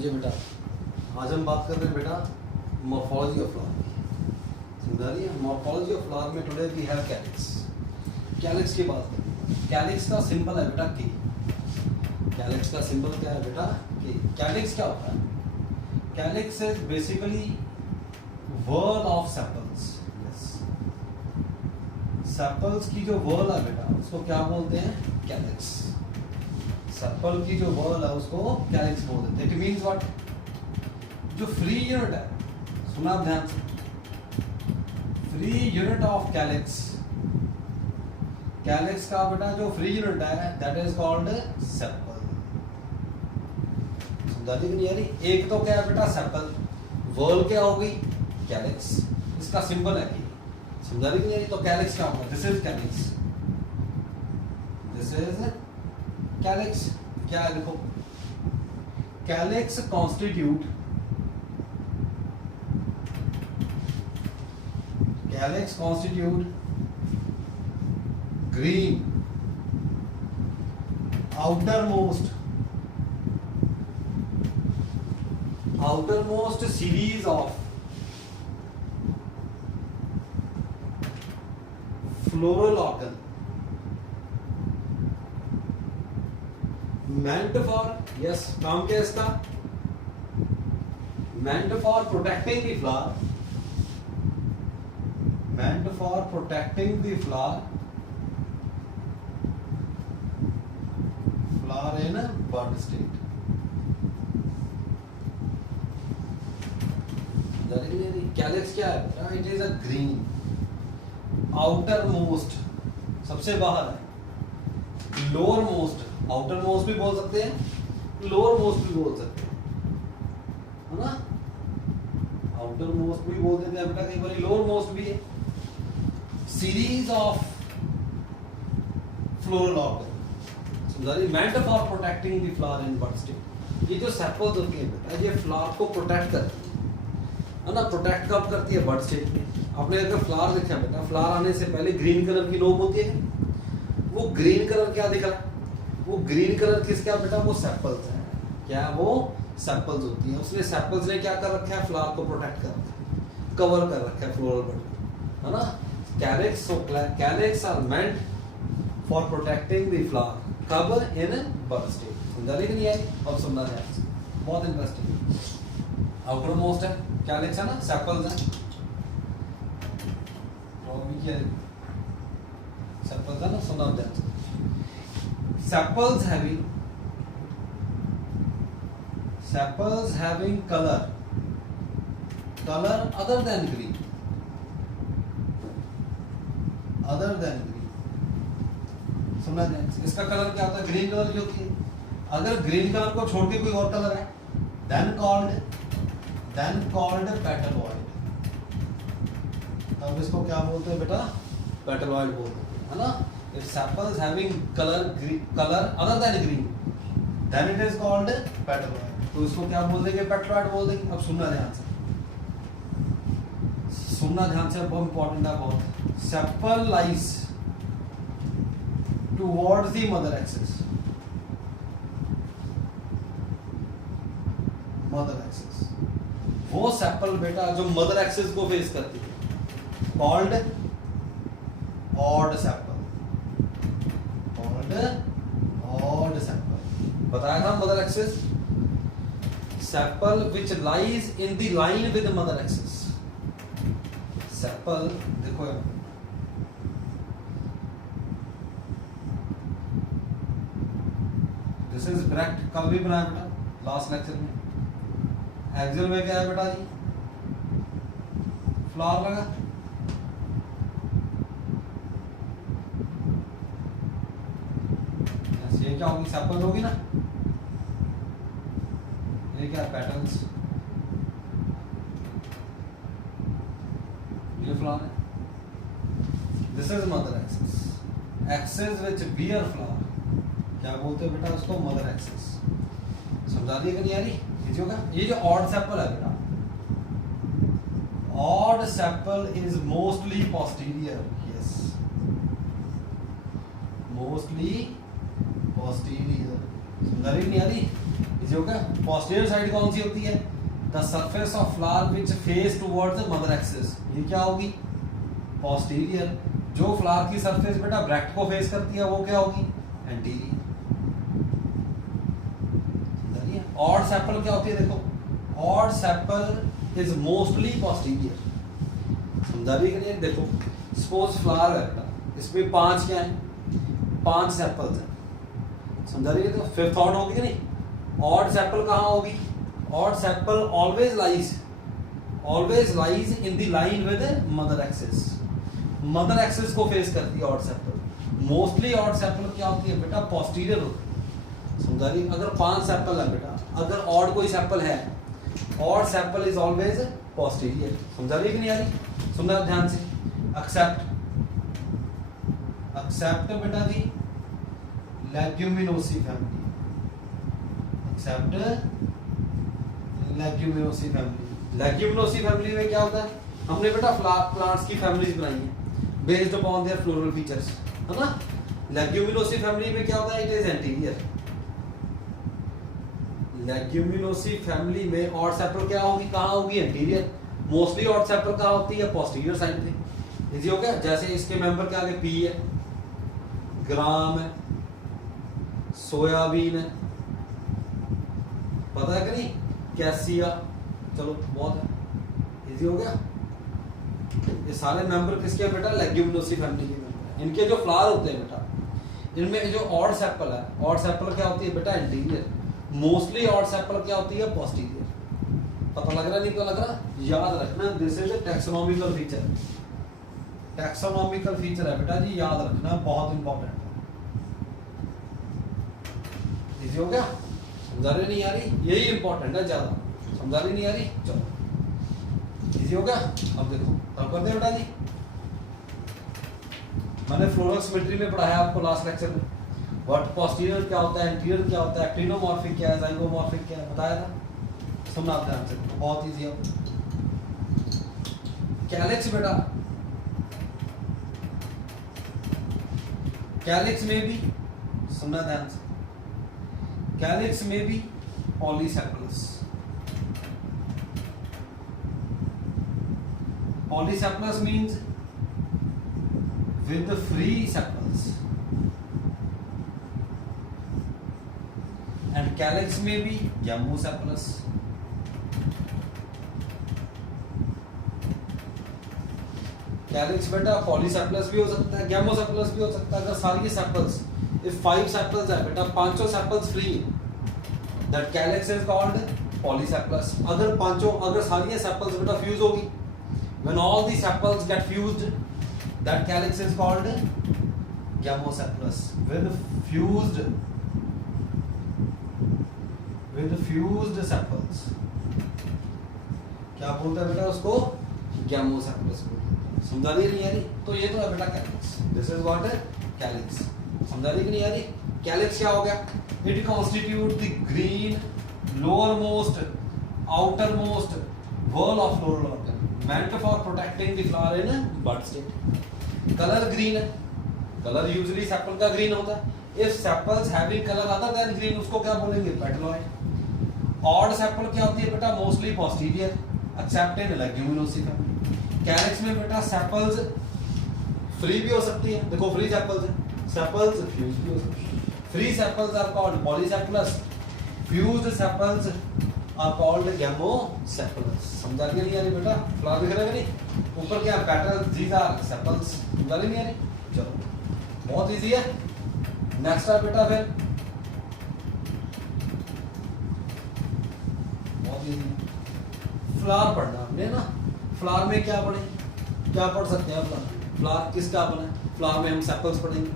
समझे बेटा, आज हम बात कर रहे हैं बेटा मॉर्फोलॉजी ऑफ फ्लावर की। समझा रही है? मॉर्फोलॉजी ऑफ फ्लावर में today we have calyx. Calyx की बात करें। कैलिक्स का सिंबल है बेटा के। कैलिक्स का सिंबल क्या है बेटा? के। कैलिक्स क्या होता है? Calyx is basically whorl of sepals. Sepals की जो व्हर्ल है बेटा उसको क्या बोलते हैं? कैलिक्स। सेपल की जो व्हर्ल है उसको कैलिक्स बोल देते हैं। It means what? जो फ्री यूनिट है, सुना ध्यान से, free unit of calyx, calyx का बेटा जो फ्री यूनिट है दैट इज कॉल्ड सेपल। समझा दी कि नहीं यारी? एक तो क्या है बेटा? सेपल। व्हर्ल क्या हो गई? कैलिक्स। इसका सिंबल है कि, समझा रही कि नहीं? तो कैलिक्स क्या होगा? This is calyx. This is calyx. क्या है देखो, calyx constitute, calyx constitute green outermost series of floral organ meant for, yes, काम क्या है इसका? meant for protecting the flower, meant for protecting the flower in bud state। Calyx क्या है? It is a green outer most, सबसे बाहर है, lower most, outer most भी बोल सकते हैं, लोअर मोस्ट भी बोल सकते हैं, है ना? आउटर मोस्ट भी बोल देते हैं बेटा, कई बार लोअर मोस्ट भी है। सीरीज ऑफ फ्लोरल ऑर्गन, समझा रही? Meant for protecting the flower in bud state. ये जो सेपल्स होती है बेटा, ये फ्लावर को प्रोटेक्ट करती है ना? प्रोटेक्ट कब करती है? बड स्टेट में। आपने अगर फ्लावर देखा बेटा, फ्लावर आने से पहले ग्रीन कलर की नोक होती है। वो ग्रीन कलर क्या दिख रहा है? वो ग्रीन कलर किसका बेटा? वो सेपल्स है। क्या? वो सेपल्स होती है। उसने सेपल्स ने क्या कर रखा है? फ्लावर को प्रोटेक्ट कर रखा है, कवर कर रखा है फ्लोरल बड, है ना? Calyx, so calyx are meant for protecting the flower, कब? In bud state. समझा रही कि नहीं आई? अब समझना है, बहुत इंटरेस्टिंग। आउटर मोस्ट है कैलिक्स, है ना? सेपल्स है, और भी क्या है? सेपल्स है ना? सुना ध्यान से। Sepals having color other than green, समझना ध्यान से। इसका कलर क्या होता है? ग्रीन कलर की होती है। अगर ग्रीन कलर को छोड़ के कोई और कलर है, then called petaloid। तब इसको क्या बोलते हैं बेटा? पेटलॉइड बोलते हैं, है ना? If sepals having color other than green, then it is called petaloid। तो इसको क्या बोल देंगे? पेटलॉइड बोल देंगे। अब सुनना ध्यान से, बहुत इंपॉर्टेंट है बहुत। Sepal lies towards the mother axis, वो सेपल बेटा जो मदर एक्सिस को फेस करती है, कॉल्ड ऑड सेपल। बताया था mother axis, sepal which lies in the line with mother axis. Sepal देखो, दिस इज करेक्ट। कल भी बनाया बेटा, लास्ट लेक्चर में। एक्सेल में क्या है बेटा जी? फ्लावर लगा, ये क्या होगी? सेपल होगी ना? ये क्या? पेटल्स। ये फ्लावर है। This is mother axis. Axis which bear flower, क्या बोलते हैं बेटा उसको? Mother axis. समझा दिए कि नहीं यारी? ये जो ऑड सेपल है बेटा, odd sepal is mostly posterior. Yes, mostly posterior. समझा रही नहीं यारी? इजी हो गया। पोस्टीरियर साइड कौन सी होती है? The surface of flower which face towards mother axis, ये क्या होगी? पोस्टीरियर। जो फ्लावर की सरफेस बेटा ब्रैक्ट को फेस करती है वो क्या होगी? एंटीरियर। ऑड सेपल क्या होती है? देखो odd sepal is mostly posterior. समझा रही है? देखो सपोज फ्लावर है बेटा, इसमें 5 क्या है? 5 सेपल्स हैं। समझा रही है? तो फिफ्थ ऑड होगी कि नहीं? ऑड सेपल कहाँ होगी? Odd sepal always lies in the line with mother axis. Mother axis को फेस करती है odd sepal. Mostly odd sepal क्या होती है बेटा? पोस्टीरियर होती है। समझा रही? अगर 5 सेपल है बेटा, अगर ऑड कोई सेपल है, odd sepal is always posterior. समझा रही कि नहीं आ रही? सुनना ध्यान से। एक्सेप्ट बेटा जी leguminosae family. Except leguminosae family. Leguminosae family में क्या होता है? हमने बेटा प्लांट्स की फैमिलीज बनाई है based upon their floral features, है ना? लेग्यूमिनोसी फैमिली में क्या होता है? It is anterior. Leguminosae family में ऑड सेपल क्या होगी? कहाँ होगी? एंटीरियर। मोस्टली ऑड सेपल कहाँ होती है? पोस्टीरियर साइड पे। इजी हो गया। जैसे इसके मेंबर के आगे पी है, ग्राम है, सोयाबीन है, पता है कि नहीं? कैसिया, चलो बहुत है। इजी हो गया। ये सारे मेंबर किसके हैं बेटा? लेग्यूमिनोसी फैमिली के मेंबर हैं। इनके जो फ्लावर होते हैं बेटा, इनमें जो ऑड सेपल है, ऑड सेपल क्या होती है बेटा? एंटीरियर। मोस्टली ऑड सेपल क्या होती है? पोस्टीरियर। पता लग रहा नहीं? तो लग रहा? याद रखना, this is a taxonomical feature. Taxonomical feature है बेटा जी, याद रखना, बहुत इंपॉर्टेंट है। इजी हो गया? समझा रही नहीं आ रही? यही इंपॉर्टेंट है ज्यादा। समझा रही नहीं आ रही? चलो इजी हो गया। अब देखो अब करते हैं बेटा जी। मैंने फ्लोरल सिमेट्री में पढ़ाया आपको लास्ट लेक्चर में। व्हाट पोस्टीरियर क्या होता है, एंटीरियर क्या होता है, एक्टिनोमॉर्फिक क्या है, जाइगोमॉर्फिक क्या है, बताया था। सुनना ध्यान से, बहुत इजी है। कैलिक्स बेटा, कैलिक्स में भी सुनना ध्यान से, कैलिक्स में भी पॉलीसेपलस। पॉलीसेपलस means with the free sepals, and calyx में भी gamosepalous। कैलिक्स बेटा पॉलीसेपलस भी हो सकता है, गैमोसेपलस भी हो सकता है। अगर सारी सेपल्स, इफ 5 सेपल्स है बेटा, 5 sepals free, that calyx is called polysepalous. अगर सारी सेपल्स बेटा फ्यूज होगी, when all the sepals get fused, that calyx is called gamosepalous। with fused sepals क्या बोलते हैं बेटा उसको? gamosepalous बोलते हैं। समझा रही नहीं आ रही? तो ये तो है बेटा कैलिक्स। दिस इज व्हाट है? कैलिक्स। समझा रही कि नहीं आ रही? कैलिक्स क्या हो गया? It constitute the green lower most outer most whorl of floral organ meant for protecting the flower in bud state। Colour green है, कलर यूजुअली सेपल का ग्रीन होता है। If sepals having colour other than green, उसको क्या बोलेंगे? पेटलॉइड। Odd sepal क्या होती है बेटा? Mostly posterior, except in leguminosae family. Calyx में बेटा सेपल्स फ्री भी हो सकती है, देखो फ्री सेपल्स है, सेपल्स फ्यूज भी हो सकती है। Free sepals are called polysepalous, fused sepals are called gamosepalous। समझा के नहीं आ रही बेटा? फ्लावर दिख रहा है नहीं? ऊपर क्या पेटल्स, these are sepals। समझा नहीं आ रही? चलो बहुत इजी है। नेक्स्ट है बेटा, फिर बहुत इजी फ्लावर पढ़ना हमने ना। फ्लावर में क्या पढ़े, क्या पढ़ सकते हैं? फ्लावर किसका बना है? फ्लावर में हम सेपल्स पढ़ेंगे,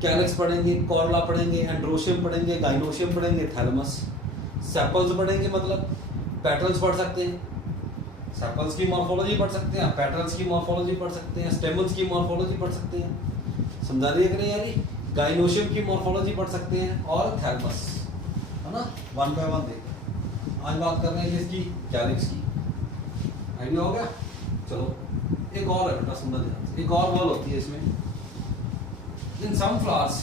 कैलिक्स पढ़ेंगे, कॉर्ला पढ़ेंगे, एंड्रोशियम पढ़ेंगे, गाइनोशियम पढ़ेंगे, थैलमस। सेपल्स पढ़ेंगे मतलब पेटल्स पढ़ सकते हैं, सेपल्स की मॉर्फोलॉजी पढ़ सकते हैं, पेटल्स की मॉर्फोलॉजी पढ़ सकते हैं, स्टेमन्स की मॉर्फोलॉजी पढ़ सकते हैं। समझा रही है कि नहीं यारी? गाइनोशियम की मॉर्फोलॉजी पढ़ सकते हैं और थैलमस, है ना? वन बाय वन देखते। आज बात कर रहे हैं इसकी कैलिक्स की। आइडिया हो गया? चलो एक और है बेटा, सुनना ध्यान से। एक और वॉल होती है इसमें। इन सम फ्लावर्स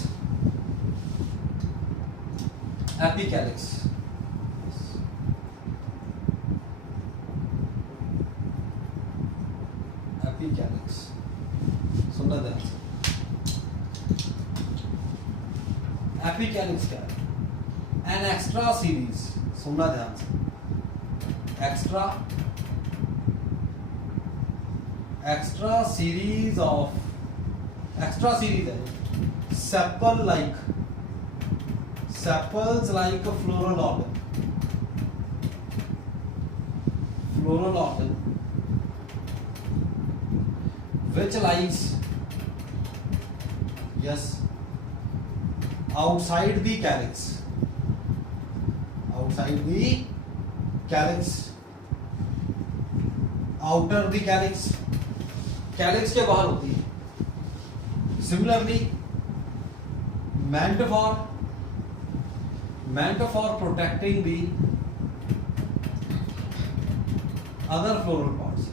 एपिकैलिक्स, एपिकैलिक्स क्या है? एन एक्स्ट्रा सीरीज, सुनना ध्यान से, एक्स्ट्रा सीरीज है sepals like floral organ which lies outside the calyx, outer the calyx के बाहर होती है. Similarly, meant for protecting the other floral parts.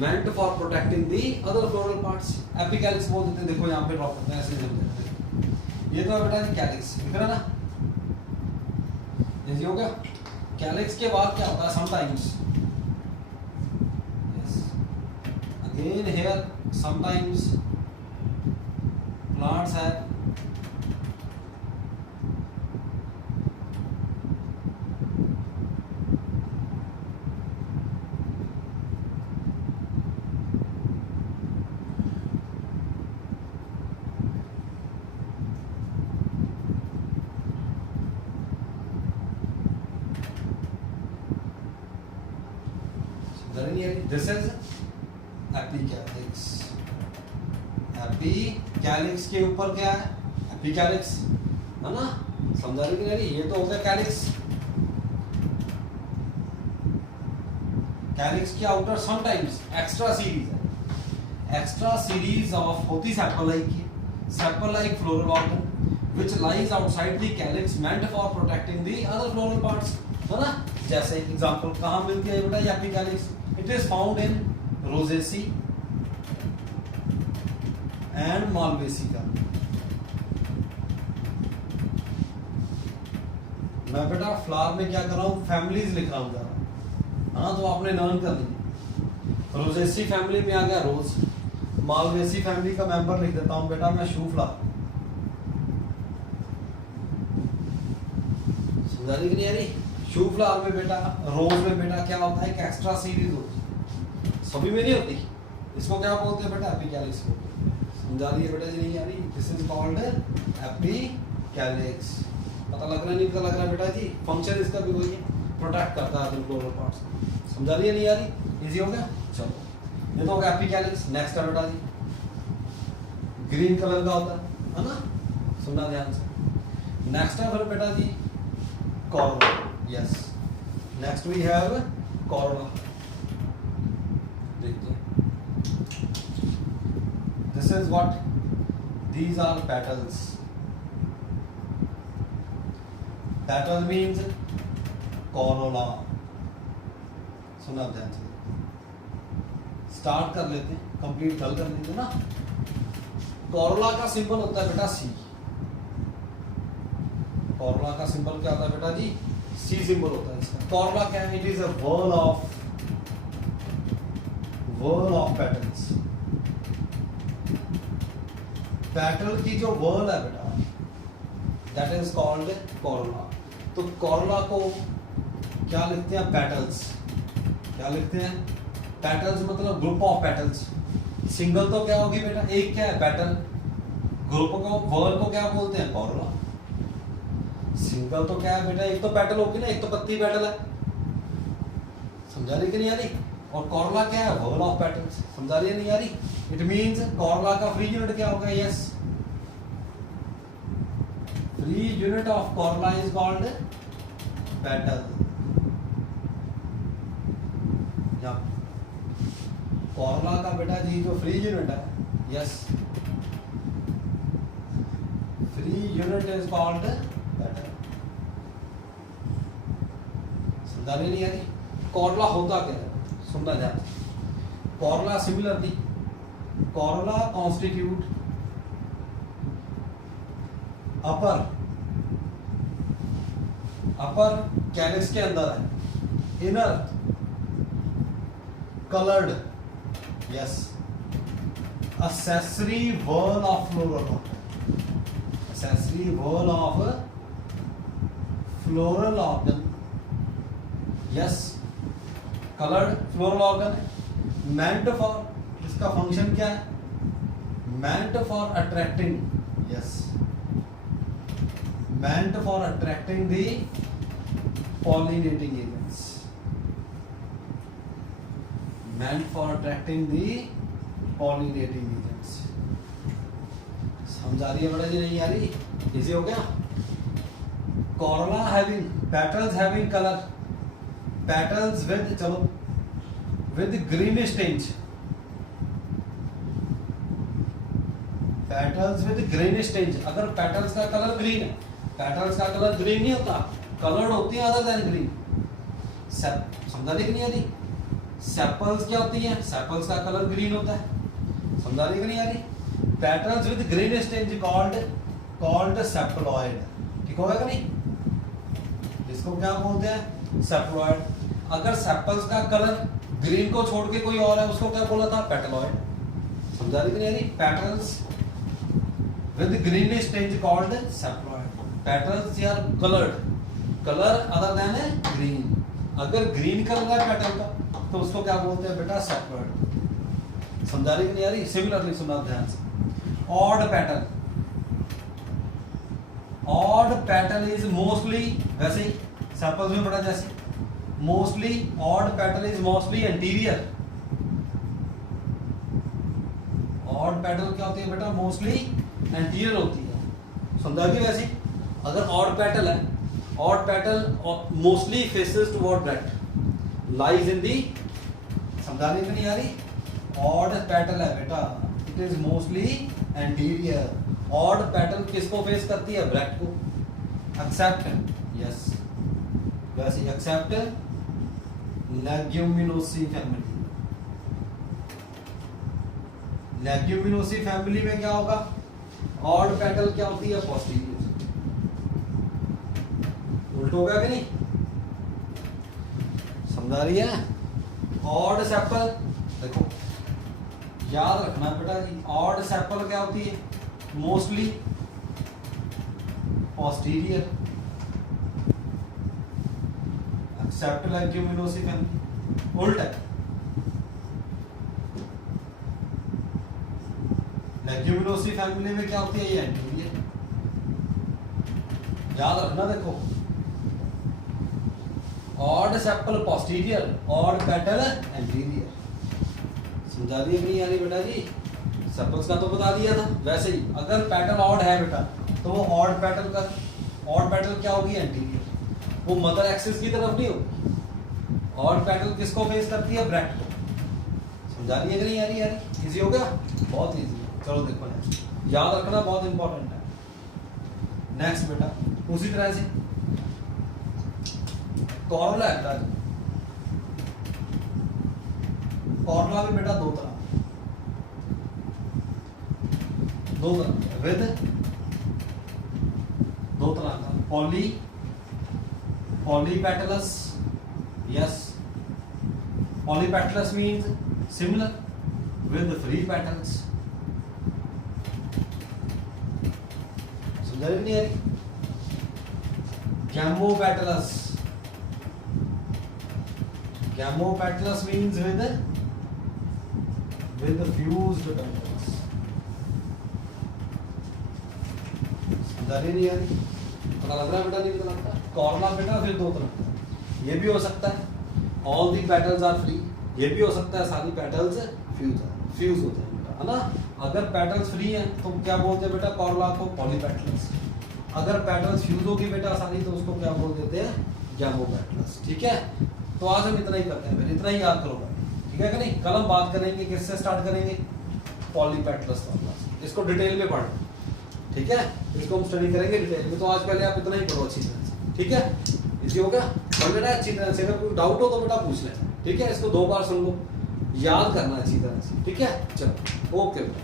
Meant for protecting the other floral parts. Epicalyx बोल देते हैं. देखो यहाँ पे ड्रॉप करते हैं, ऐसे समझते हैं. ये तो बेटा कैलिक्स दिख रहा है ना, ये हो गया. कैलिक्स के बाद क्या होता है? Sometimes again here sometimes plants है दिस इज एपिकैलिक्स. एपिकैलिक्स के ऊपर क्या है? एपिकैलिक्स है ना, समझा रही कि नहीं? ये तो हो गया कैलिक्स. कैलिक्स के आउटर समटाइम्स एक्स्ट्रा सीरीज है. एक्स्ट्रा सीरीज ऑफ होती sepal like floral organ which lies outside the calyx meant for protecting the other floral parts, है ना. जैसे एग्जांपल कहां मिलती है बेटा ये epicalyx? It is found in Rosaceae and Malvaceae. मैं बेटा फ्लावर में क्या कर रहा हूँ? फैमिलीज लिख रहा हूँ जरा, हाँ, तो आपने लर्न कर लीजिए. रोजेसी फैमिली में आ गया रोज. मालवेसी फैमिली का मेंबर लिख देता हूँ बेटा मैं, शू फ्लावर. समझा रही कि नहीं आ रही? शू फ्लावर में बेटा, रोज में बेटा क्या होता है? एक एक्स्ट्रा सीरीज होती है, सभी में नहीं होती. इसको क्या बोलते हैं बेटा? एपिकैलिक्स बोलते हैं. समझा रही है बेटा जी? नहीं आ रही? This is called epicalyx. पता लग रहा है? नहीं पता लग रहा है बेटा जी? फंक्शन इसका भी वही है, प्रोटेक्ट करता है फ्लोरल पार्ट्स. समझा रही है? नहीं आ रही? इजी हो गया. चलो, ये तो हो गया एपिकैलिक्स. नेक्स्ट है बेटा जी, ग्रीन कलर का होता है ना, सुनना ध्यान से. नेक्स्ट है फिर बेटा जी कॉरोला. Yes. Next we have corolla. This is what? These are petals. Petal means corolla. सुना ध्यान से. स्टार्ट कर लेते हैं, कंप्लीट कर लेते हैं ना. कॉरोला का सिंबल होता है बेटा सी. कॉरोला का सिंबल क्या होता है बेटा जी? सी सिंबल होता है इसका. कॉरोला क्या है? It is a whorl of petals. Petal की जो व्हर्ल है बेटा, दैट इज कॉल्ड कॉरोला. तो कॉरोला को क्या लिखते हैं? पेटल्स. क्या लिखते हैं? पेटल्स मतलब ग्रुप ऑफ पेटल्स. सिंगल तो क्या होगी बेटा? एक क्या है? पेटल. ग्रुप को, व्हर्ल को क्या बोलते हैं? कॉरोला. सिंगल तो क्या है बेटा? एक तो पेटल होगी ना, एक तो पत्ती पेटल है. समझा रही कि नहीं आ रही? और कॉरोला क्या है? व्हर्ल ऑफ पेटल्स. समझा रही है? नहीं आ रही? इट मींस कॉरोला का फ्री यूनिट क्या होगा? Yes, free unit of कॉरोला is called petal. कॉरोला का बेटा जी जो फ्री यूनिट है, yes, free unit is called petal. समझाने नहीं आ रही? कॉरोला होता क्या है? सुनना ध्यान. कॉरोला सिमिलरली, कॉरोला कॉन्स्टिट्यूट अपर कैलिक्स के अंदर है, colored, yes, accessory whorl of floral organ, accessory whorl of floral organ, yes, colored floral organ है, meant for, इसका फंक्शन क्या है, meant for attracting, yes, meant for attracting the pollinating agents, meant for attracting the pollinating agents. समझ आ रही है बड़ा जी, नहीं आ रही? इजी हो गया. Corolla having petals having color, petals with, चलो, with greenish tinge, petals with greenish tinge. अगर petals का कलर ग्रीन है, petals का कलर ग्रीन नहीं होता, कलर्ड होती है अदर देन ग्रीन. समझा रही कि नहीं आ रही? सेपल्स क्या होती हैं? सेपल्स का कलर ग्रीन होता है. समझा रही कि नहीं आ रही? Petals with greenish tinge called sepaloid. ठीक होगा कि नहीं? इसको क्या बोलते हैं? सेपलॉइड. अगर सेपल्स का कलर ग्रीन को छोड़ के कोई और है, उसको क्या बोला था? पेटलॉइड. समझा रही कि नहीं आ रही? Petals with greenish tinge called sepaloid. Petals are coloured, colour other than green. अगर ग्रीन कलर है पेटल का तो उसको क्या बोलते हैं बेटा? सेपलॉइड. समझा रही कि नहीं आ रही? सिमिलरली सुना ध्यान से. Odd petal, odd petal is mostly, वैसे ही सेपल्स में पढ़ा जैसे, mostly odd petal is mostly anterior. Odd petal क्या होती है बेटा? मोस्टली एंटीरियर होती है. समझा कि वैसे अगर ऑड पेटल है, odd petal mostly faces toward right, lies in the, समझा रही नहीं आ रही? odd petal है बेटा, it is mostly anterior. odd petal किसको फेस करती है? ब्रैक्ट को. एक्सेप्ट, यस, वैसे except leguminosae family. Leguminosae family में क्या होगा? odd petal क्या होती है? पोस्टीरियर. उल्ट हो गया कि नहीं? समझा रही है? ऑड सेपल, देखो याद रखना बेटा जी, ऑड सेपल क्या होती है? Mostly posterior. Except leguminosae family. उल्ट है, लेग्यूमिनोसी फैमिली में क्या होती है? ये एंटीरियर. याद रखना. देखो, odd sepal posterior, odd petal anterior. समझा दिया कि नहीं आ रही बेटा जी? सेपल्स का तो बता दिया था. वैसे ही अगर पेटल ऑड है बेटा तो वो ऑड पेटल का, ऑड पेटल क्या होगी? एंटीरियर. वो मदर एक्सिस की तरफ नहीं होगी. ऑड पेटल किसको फेस करती है? ब्रैक्ट को. समझा दिया कि नहीं आ रही? यार इजी हो गया? बहुत इजी. चलो देखो नेक्स्ट, याद रखना बहुत इंपॉर्टेंट है. नेक्स्ट बेटा उसी तरह से कॉर्ला है बेटा. कॉर्ला भी बेटा दो तरह विद, दो तरह का. Polypetalous, yes, polypetalous means similar with free petals. समझ नहीं आ रही? Gamopetalous, Gamopetalous means with fused petals. समझा रही नहीं आ रही? पता लग रहा है बेटा? नहीं पता लगता? कॉर्ला बेटा फिर दो तरह का. ये भी हो सकता है all the petals are free, ये भी हो सकता है सारी पेटल्स फ्यूज होते हैं बेटा, है ना? अगर पेटल्स फ्री हैं तो क्या बोलते हैं बेटा? कॉर्ला को पॉलीपेटलस. अगर पेटल्स फ्यूज होगी बेटा सारी तो उसको क्या बोल देते हैं? गैमोपेटलस. ठीक है? तो आज हम इतना ही करते हैं, फिर इतना ही याद करो. ठीक है कि नहीं? कल हम बात करेंगे, किससे स्टार्ट करेंगे? पॉलीपेटलस. इसको डिटेल में पढ़ो. ठीक है? इसको हम स्टडी करेंगे डिटेल में. तो आज पहले आप इतना ही पढ़ो अच्छी तरह से. ठीक है? इजी हो गया? पढ़ लेना अच्छी तरह से. अगर कोई डाउट हो तो बेटा पूछ लेना. ठीक है? इसको 2 बार सुन लो, याद करना अच्छी तरह से. ठीक है? चलो ओके बेटा.